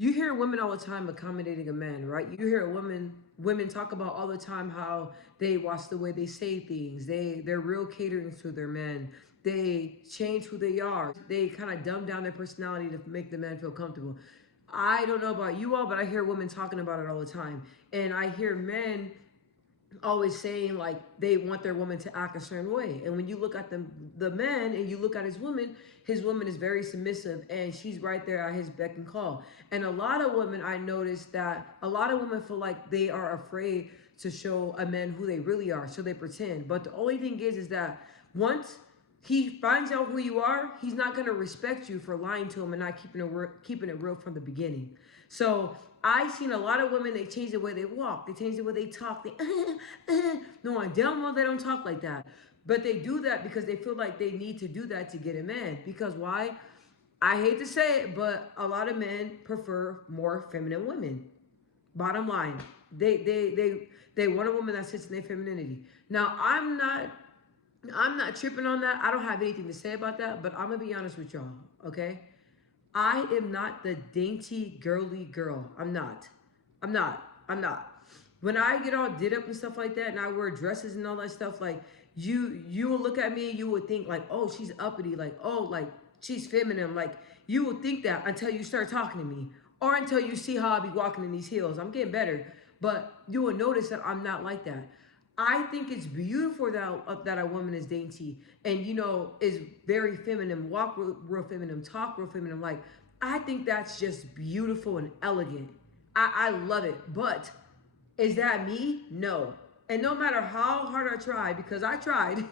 You hear women all the time accommodating a man, right? You hear women talk about all the time how they watch the way they say things. They're real catering to their men. They change who they are. They kind of dumb down their personality to make the man feel comfortable. I don't know about you all, but I hear women talking about it all the time. And I hear men always saying like they want their woman to act a certain way. And when you look at the man and you look at his woman is very submissive and she's right there at his beck and call. And a lot of women, I noticed that a lot of women feel like they are afraid to show a man who they really are, so they pretend. But the only thing is that once he finds out who you are, he's not going to respect you for lying to him and not keeping it real from the beginning. So I seen a lot of women. They change the way they walk. They change the way they talk. They no, I damn well they don't talk like that. But they do that because they feel like they need to do that to get a man. Because why? I hate to say it, but a lot of men prefer more feminine women. Bottom line, they want a woman that sits in their femininity. Now I'm not tripping on that. I don't have anything to say about that, but I'm gonna be honest with y'all, okay? I am not the dainty girly girl. I'm not. I'm not. I'm not. When I get all did up and stuff like that and I wear dresses and all that stuff, like you will look at me and you would think like, oh, she's uppity, like, oh, like she's feminine. Like you will think that until you start talking to me. Or until you see how I be walking in these heels. I'm getting better. But you will notice that I'm not like that. I think it's beautiful that a woman is dainty and is very feminine, walk real feminine, talk real feminine. Like I think that's just beautiful and elegant. I love it. But is that me? No. And no matter how hard I try, because I tried,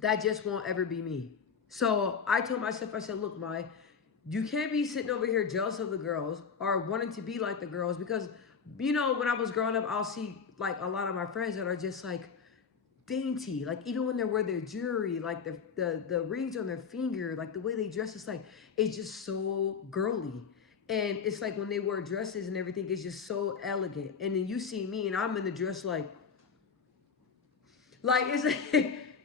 that just won't ever be me. So I told myself, I said, look, Mai, you can't be sitting over here jealous of the girls or wanting to be like the girls because when I was growing up, I'll see like a lot of my friends that are just like dainty, like even when they wear their jewelry, like the rings on their finger, like the way they dress, it's just so girly. And it's like when they wear dresses and everything, it's just so elegant. And then you see me and I'm in the dress like it's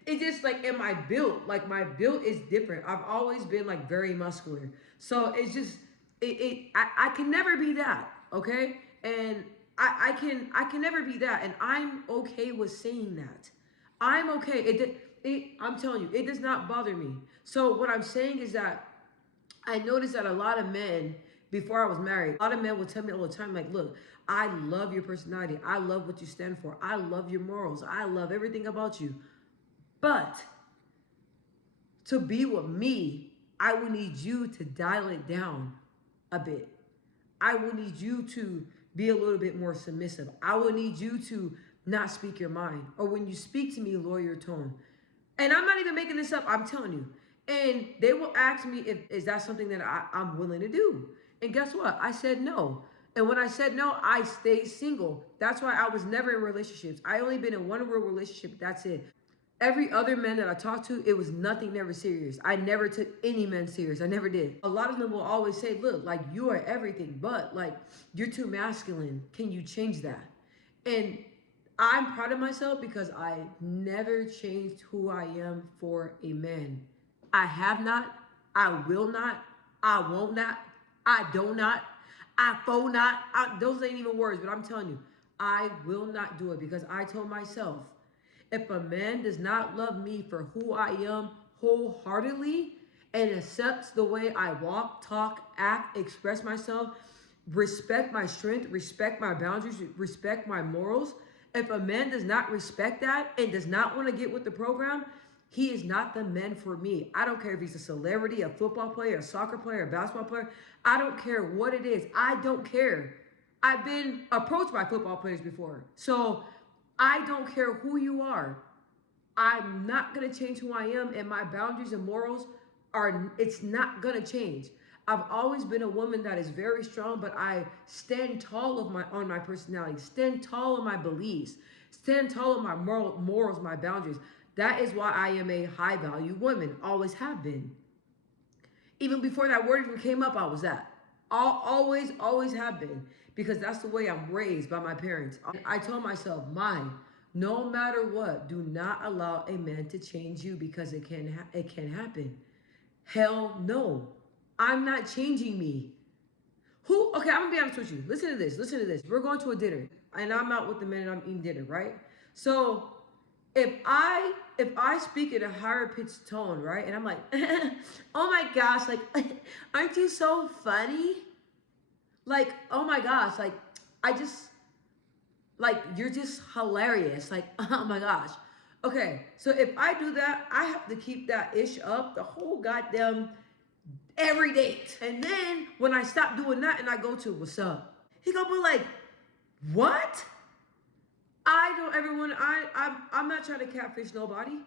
it's just like in my build, like my build is different. I've always been like very muscular. So it's just I can never be that, okay? And I can never be that. And I'm okay with saying that. I'm okay. I'm telling you, it does not bother me. So what I'm saying is that I noticed that a lot of men, before I was married, a lot of men would tell me all the time, like, look, I love your personality. I love what you stand for. I love your morals. I love everything about you. But to be with me, I would need you to dial it down a bit. I would need you to be a little bit more submissive. I would need you to not speak your mind. Or when you speak to me, lower your tone. And I'm not even making this up, I'm telling you. And they will ask me if is that something that I'm willing to do. And guess what? I said no. And when I said no, I stayed single. That's why I was never in relationships. I only been in one real relationship. That's it. Every other man that I talked to, it was nothing, never serious. I never took any men serious. I never did. A lot of them will always say, look, like you are everything, but like you're too masculine. Can you change that? And I'm proud of myself because I never changed who I am for a man. I have not, I will not, I won't not, I don't not, I fo not. Those ain't even words, but I'm telling you, I will not do it because I told myself, if a man does not love me for who I am wholeheartedly and accepts the way I walk, talk, act, express myself, respect my strength, respect my boundaries, respect my morals, if a man does not respect that and does not want to get with the program, he is not the man for me. I don't care if he's a celebrity, a football player, a soccer player, a basketball player. I don't care what it is. I don't care. I've been approached by football players before. So I don't care who you are. I'm not gonna change who I am, and my boundaries and morals it's not gonna change. I've always been a woman that is very strong, but I stand tall on my personality, stand tall on my beliefs, stand tall on my morals, my boundaries. That is why I am a high value woman, always have been. Even before that word even came up, I was that. I'll always have been because that's the way I'm raised by my parents. I told myself, mine, no matter what, do not allow a man to change you because it can happen. Hell no. I'm not changing me. Who? Okay, I'm gonna be honest with you. Listen to this. Listen to this. We're going to a dinner, and I'm out with the men, and I'm eating dinner, right? So if I speak in a higher pitched tone, right, and I'm like, oh my gosh, like, aren't you so funny? Like, oh my gosh, like, I just like you're just hilarious. Like, oh my gosh. Okay, so if I do that, I have to keep that ish up the whole goddamn every date. And then when I stop doing that and I go to what's up, he gonna be like, what? I don't ever want to. I'm not trying to catfish nobody,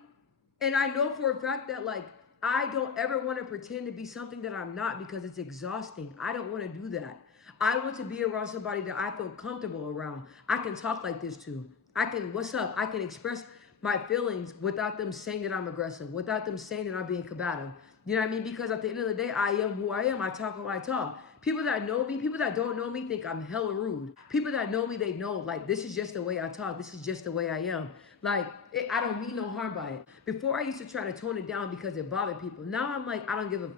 and I know for a fact that like I don't ever want to pretend to be something that I'm not because it's exhausting. I don't want to do that. I want to be around somebody that I feel comfortable around. I can talk like this to. I can what's up. I can express my feelings without them saying that I'm aggressive, without them saying that I'm being combative. You know what I mean? Because at the end of the day, I am who I am. I talk how I talk. People that know me, people that don't know me think I'm hella rude. People that know me, they know like this is just the way I talk. This is just the way I am. Like I don't mean no harm by it. Before I used to try to tone it down because it bothered people. Now I'm like I don't give a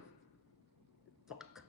fuck.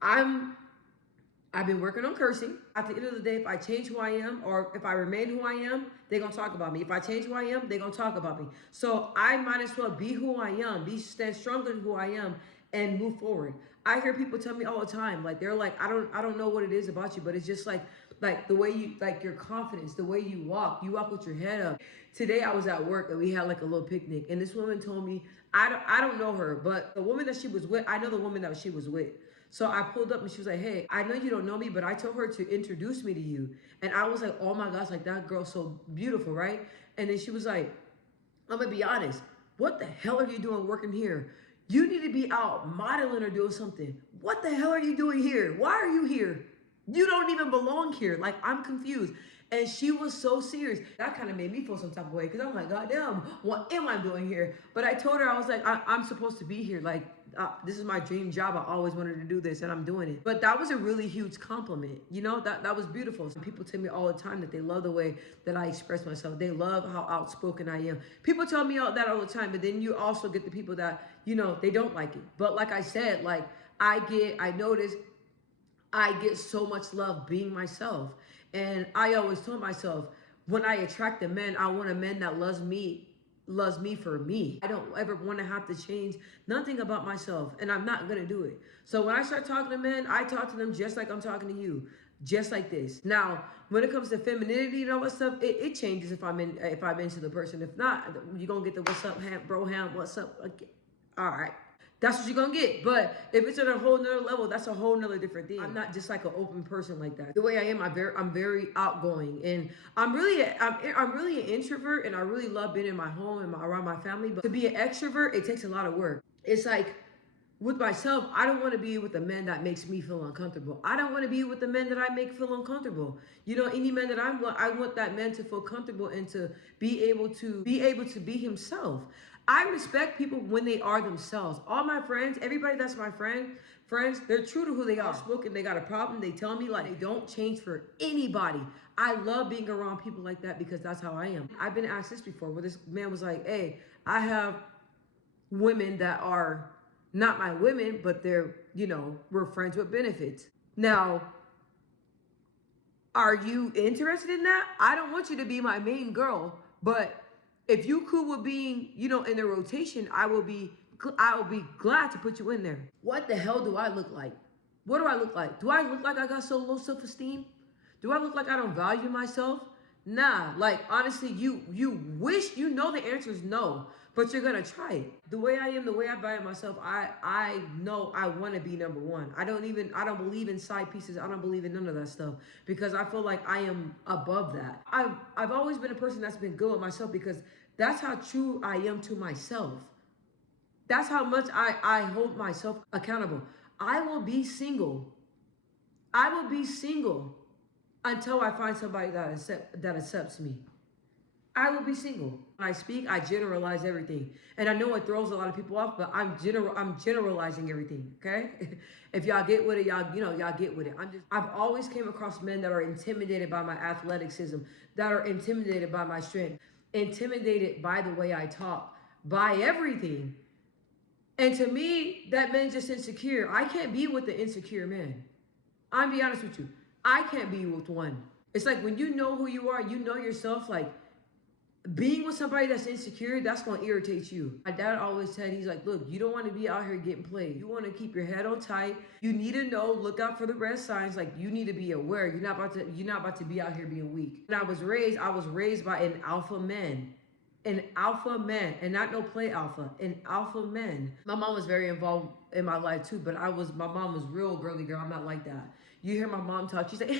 I've been working on cursing. At the end of the day, if I change who I am or if I remain who I am, they're gonna talk about me. If I change who I am, they're gonna talk about me. So I might as well be who I am, stand stronger than who I am, and move forward. I hear people tell me all the time, like they're like, I don't know what it is about you, but it's just like the way you like your confidence, the way you walk with your head up. Today I was at work and we had like a little picnic, and this woman told me, I don't know her, but the woman that she was with, I know the woman that she was with. So I pulled up and she was like, hey, I know you don't know me, but I told her to introduce me to you. And I was like, oh my gosh, like that girl's so beautiful, right? And then she was like, I'm gonna be honest, what the hell are you doing working here? You need to be out modeling or doing something. What the hell are you doing here? Why are you here? You don't even belong here. Like, I'm confused. And she was so serious. That kind of made me feel some type of way because I'm like, God damn, what am I doing here? But I told her, I was like, I'm supposed to be here. Like, this is my dream job. I always wanted to do this and I'm doing it. But that was a really huge compliment. You know, that was beautiful. So people tell me all the time that they love the way that I express myself. They love how outspoken I am. People tell me all that all the time, but then you also get the people that, you know, they don't like it. But like I said, like I notice I get so much love being myself. And I always told myself, when I attract a man, I want a man that loves me for me. I don't ever want to have to change nothing about myself, and I'm not gonna do it. So when I start talking to men, I talk to them just like I'm talking to you, just like this. Now, when it comes to femininity and all that stuff, it changes if I'm into the person. If not, you're gonna get the what's up, ham, what's up? Okay. All right. That's what you're gonna get. But if it's at a whole nother level, that's a whole nother different thing. I'm not just like an open person like that. The way I am, I'm very outgoing, and I'm really an introvert, and I really love being in my home and around my family. But to be an extrovert, it takes a lot of work. It's like with myself, I don't want to be with a man that makes me feel uncomfortable. I don't want to be with the men that I make feel uncomfortable. You know, any man that I want that man to feel comfortable and to be himself. I respect people when they are themselves. All my friends, everybody that's my friends, they're true to who they are. Spoken, they got a problem, they tell me like they don't change for anybody. I love being around people like that because that's how I am. I've been asked this before where this man was like, hey, I have women that are not my women, but they're, you know, we're friends with benefits. Now, are you interested in that? I don't want you to be my main girl, but if you cool with being, you know, in the rotation, I will be glad to put you in there. What the hell do I look like? What do I look like? Do I look like I got so low self-esteem? Do I look like I don't value myself? Nah, like honestly, you wish you know the answer is no, but you're gonna try it. The way I am, the way I value myself, I know I want to be number one. I don't believe in side pieces. I don't believe in none of that stuff because I feel like I am above that. I've always been a person that's been good with myself because that's how true I am to myself. That's how much I hold myself accountable. I will be single. I will be single until I find somebody that accepts me. I will be single. When I speak, I generalize everything. And I know it throws a lot of people off, but I'm generalizing everything, okay? If y'all get with it, y'all get with it. I've always came across men that are intimidated by my athleticism, that are intimidated by my strength, intimidated by the way I talk, by everything. And to me, that man's just insecure. I can't be with the insecure man. I'm be honest with you. I can't be with one. It's like when you know who you are, you know yourself, like being with somebody that's insecure, that's gonna irritate you. My dad always said, he's like, look, you don't want to be out here getting played. You want to keep your head on tight. You need to know, look out for the red signs. Like you need to be aware. You're not about to be out here being weak. When I was raised by an alpha man. An alpha man, and not no play alpha, an alpha man. My mom was very involved in my life too, but my mom was real girly girl. I'm not like that. You hear my mom talk, she's like,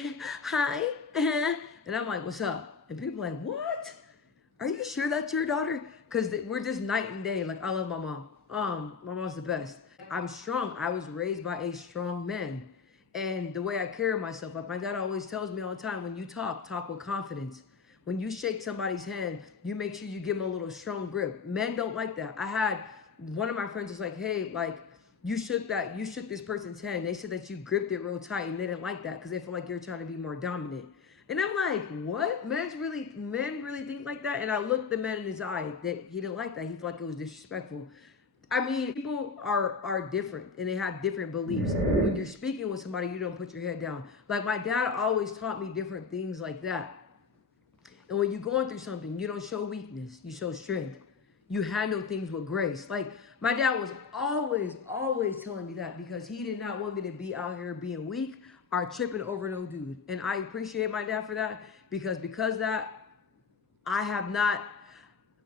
hi, and I'm like, what's up? And people are like, what? Are you sure that's your daughter? Because we're just night and day. Like, I love my mom. My mom's the best. I'm strong. I was raised by a strong man. And the way I carry myself, like my dad always tells me all the time, when you talk with confidence. When you shake somebody's hand, you make sure you give them a little strong grip. Men don't like that. I had one of my friends was like, hey, like, you shook this person's hand. They said that you gripped it real tight, and they didn't like that because they feel like you're trying to be more dominant. And I'm like, what? Men really think like that? And I looked the man in his eye that he didn't like that. He felt like it was disrespectful. I mean, people are different and they have different beliefs. When you're speaking with somebody, you don't put your head down. Like my dad always taught me different things like that. And when you're going through something, you don't show weakness, you show strength. You handle things with grace. Like my dad was always telling me that because he did not want me to be out here being weak or tripping over no dude. And I appreciate my dad for that because that I have not,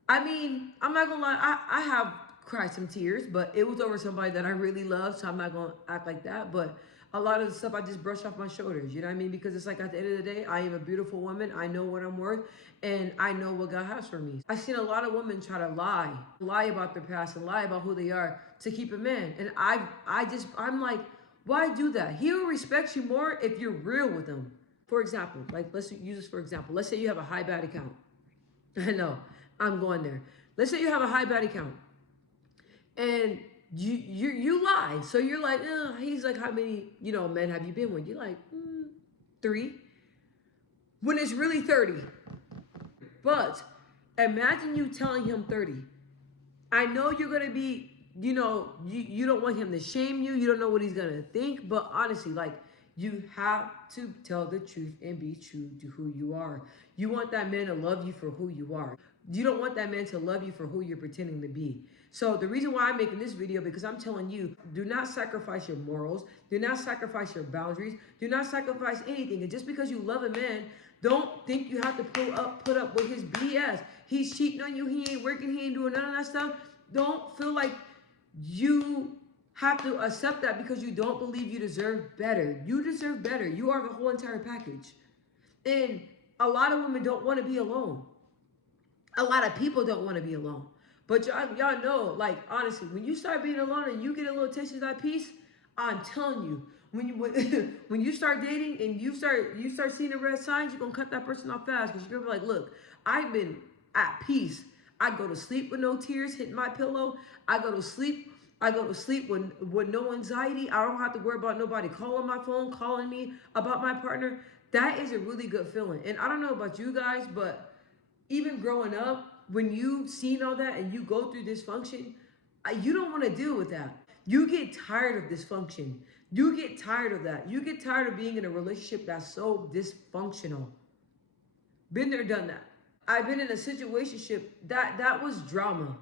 I mean, I'm not gonna lie, I have cried some tears, but it was over somebody that I really love, so I'm not gonna act like that. But a lot of the stuff I just brush off my shoulders, you know what I mean? Because it's like at the end of the day, I am a beautiful woman. I know what I'm worth, and I know what God has for me. I've seen a lot of women try to lie about their past and lie about who they are to keep a man. And I'm like, why do that? He'll respect you more if you're real with him. For example, like let's use this for example. Let's say you have a high body count. I know, I'm going there. Let's say you have a high body count, and you lie. So you're like, he's like, how many men have you been with? You're like 3. When it's really 30. But imagine you telling him 30. I know you're gonna be, you don't want him to shame you. You don't know what he's gonna think. But honestly, like you have to tell the truth and be true to who you are. You want that man to love you for who you are. You don't want that man to love you for who you're pretending to be. So the reason why I'm making this video, because I'm telling you, do not sacrifice your morals. Do not sacrifice your boundaries. Do not sacrifice anything. And just because you love a man, don't think you have to put up with his BS. He's cheating on you. He ain't working. He ain't doing none of that stuff. Don't feel like you have to accept that because you don't believe you deserve better. You deserve better. You are the whole entire package. And a lot of women don't want to be alone. A lot of people don't want to be alone. But y'all know, like, honestly, when you start being alone and you get a little taste of that peace, I'm telling you, when you start dating and you start seeing the red signs, you're going to cut that person off fast because you're going to be like, look, I've been at peace. I go to sleep with no tears hitting my pillow. I go to sleep with no anxiety. I don't have to worry about nobody calling my phone, calling me about my partner. That is a really good feeling. And I don't know about you guys, but even growing up, when you've seen all that and you go through dysfunction, you don't want to deal with that. You get tired of dysfunction. You get tired of that. You get tired of being in a relationship that's so dysfunctional. Been there, done that. I've been in a situationship that was drama.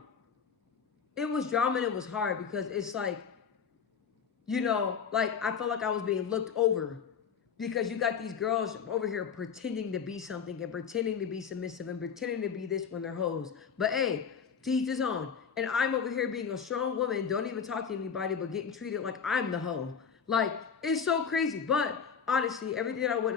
It was drama and it was hard because it's like, like I felt like I was being looked over. Because you got these girls over here pretending to be something and pretending to be submissive and pretending to be this when they're hoes. But hey, to each his own. And I'm over here being a strong woman, don't even talk to anybody, but getting treated like I'm the hoe. Like, it's so crazy. But honestly, everything that I went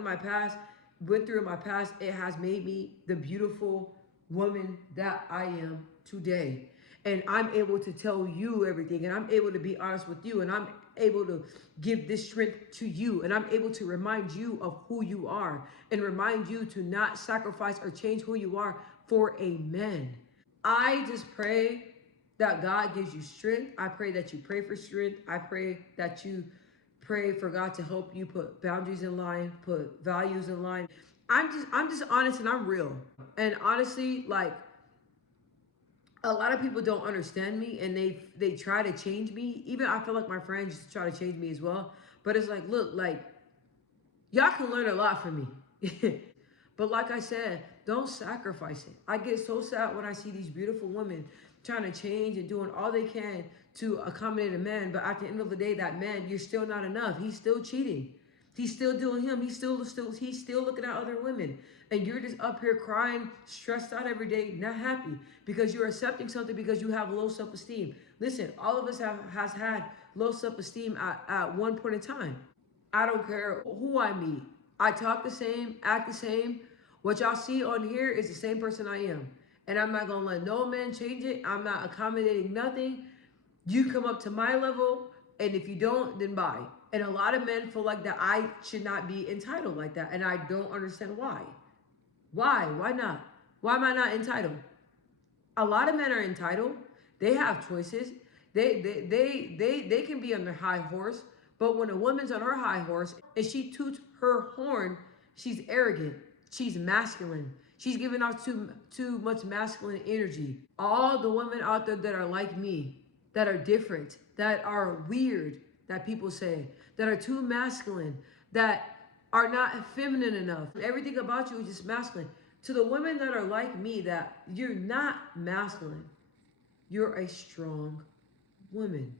through in my past, it has made me the beautiful woman that I am today. And I'm able to tell you everything, and I'm able to be honest with you, and I'm able to give this strength to you, and I'm able to remind you of who you are and remind you to not sacrifice or change who you are for a man. I just pray that God gives you strength. I pray that you pray for strength. I pray that you pray for God to help you put boundaries in line, put values in line. I'm just honest and I'm real. And honestly, like, a lot of people don't understand me and they try to change me. Even I feel like my friends try to change me as well. But it's like, look, like Y'all can learn a lot from me. But like I said, don't sacrifice it. I get so sad when I see these beautiful women trying to change and doing all they can to accommodate a man, but at the end of the day, that man, you're still not enough. He's still cheating. He's still doing him. He's still looking at other women. And you're just up here crying, stressed out every day, not happy because you're accepting something because you have low self-esteem. Listen, all of us has had low self-esteem at one point in time. I don't care who I meet. I talk the same, act the same. What y'all see on here is the same person I am. And I'm not gonna let no man change it. I'm not accommodating nothing. You come up to my level, and if you don't, then bye. And a lot of men feel like that I should not be entitled like that. And I don't understand why. Why? Why not? Why am I not entitled? A lot of men are entitled. They have choices. They can be on their high horse. But when a woman's on her high horse and she toots her horn, she's arrogant. She's masculine. She's giving off too much masculine energy. All the women out there that are like me, that are different, that are weird, that people say, that are too masculine, that are not feminine enough. Everything about you is just masculine. To the women that are like me, that you're not masculine, you're a strong woman.